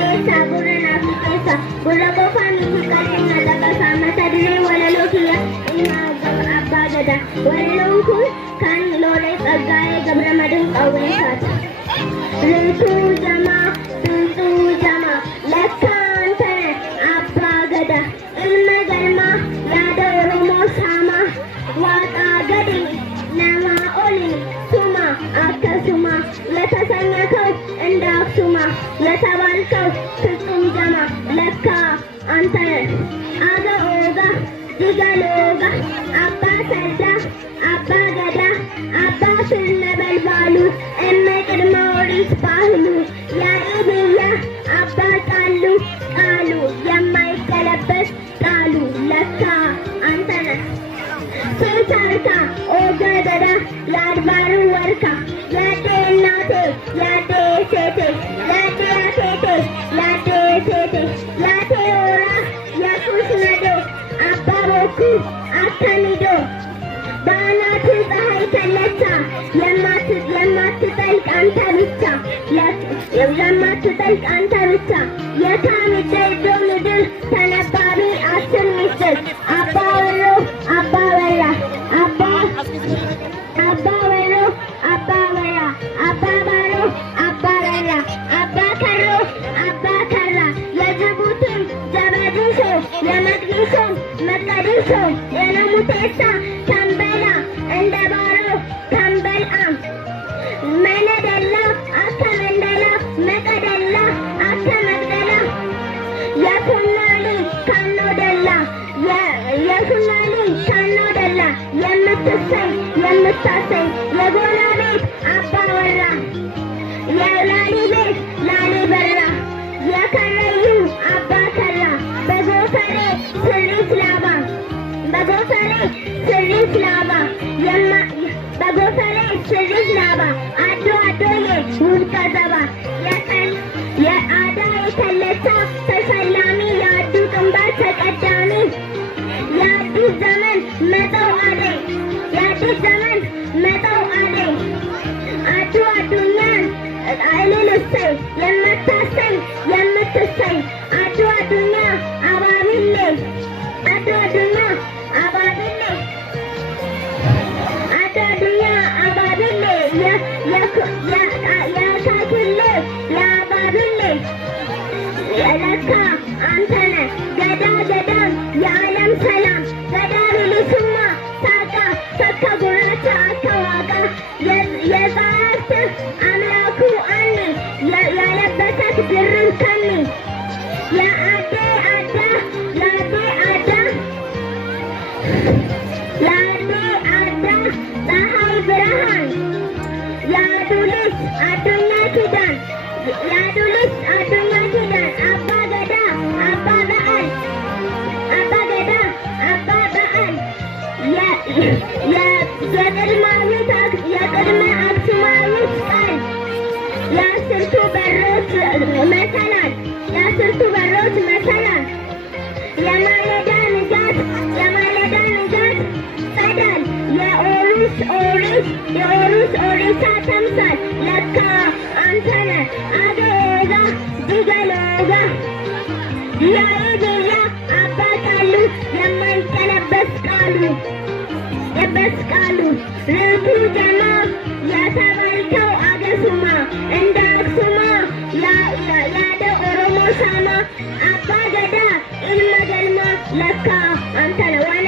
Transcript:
Kaleessa gurra naaf keessa gurra qofaa miti qabeenya lafasaa mata duree walaloo kiyya ilma abbaa gadaa. Walaloon kun kan loolee Tsaggaayee Gabramadiin Qawweensaati. Rintuu jamaa lakkaan ta'e abbaa gadaa ilma galmaa yaada Oromoo saamaa waaqaa gadi namaa oli suma akkasuma ለተሰኘ ከው እንዳክሱማ ለተባልከው ፍጹም ጀማ ለካ አንተ አገ ኦጋ ዲጋሎጋ አባ ሰዳ አባ ገዳ አባ ስር ነበልባሉ እመ ቅድመ ኦሪት ባህሉ የኢብያ አባ ቃሉ የማይገለበስ ቃሉ ለካ አንተ ነህ ስልሳርካ ኦገ ገዳ የአድባሩ ወርካ ያዴ እናቴ ያዴ ሴቴ ያዴ አቴቴ ያዴ ሴቴ ያቴ ኦራ የሱስ ነዶ አባ ቦኩ አተሚዶ በአናት ፀሐይ ከለቻ የማትጠልቅ አንተ ብቻ የማትጠልቅ አንተ ብቻ የካሚደዶ ምድር ተነባቢ አስር ምስል አባ ወሮ አባ በራ አባ ወሮ አባ በራ አባ ባሮ አባ በራ አባ ከሮ አባ ከራ የጅቡቲም ጀበዲሶ የመቅዲሶም መቀዲሶ የነሙቴሳ ተንበላ እንደ ባሮ ተንበልአም መነደላ አከ መንደላ መቀደላ አከ መቅደላ የሱናሊ ካኖደላ የሱናሊ ካኖደላ የምታሰኝ የጎላ ቤት አባ ወራ የላሊ ቤት ላሊ በራ የከረዩ አባ ከራ በጎፈሬ ስሪት ላባ አዶ አዶዬ ውብ ቀዘባ የአዳ የከለቻ ተሰላሚ የአዱ ጥንባት ተቀዳሚ የአዲስ ዘመን መጠው አደይ አዱ አዱኛን እልልሰይ የምትሰይ አዱ አዱኛ አባቢሌ የካኪሌ ለአባቢሌ ለካ አንተ ነህ ገዳም የዓለም ሰላም ገዳ ቢሊሱማ ሳቃ ሰከ ጉራቻ አከዋቃ የጸሐፍት አምላኩ አኒ የለበሰት ድርብ ከኒ የአዴ አዳ ፀሐይ ብርሃን የአዱሊስ አዱኛ ኪዳን አባ ገዳ አባ በዓል የቅድመ አክሱማዊት ቃል የአስርቱ በሮች መሰላል የማለዳ ንጋት ጸዳል የኦሩስ ኦሪሳ ተምሳል ለካ አንተ ነህ አገ ኦጋ ዲገሎጋ የኢብያ አባ ቃሉ የማይቀለበስ ቃሉ ርቱ ጀማ የተባልከው አገሱማ እንደ አክሱማ ያደ ኦሮሞ ሳማ አባ ገዳ ኢልመ ገልማ ለካ አንተ ነህ ዋና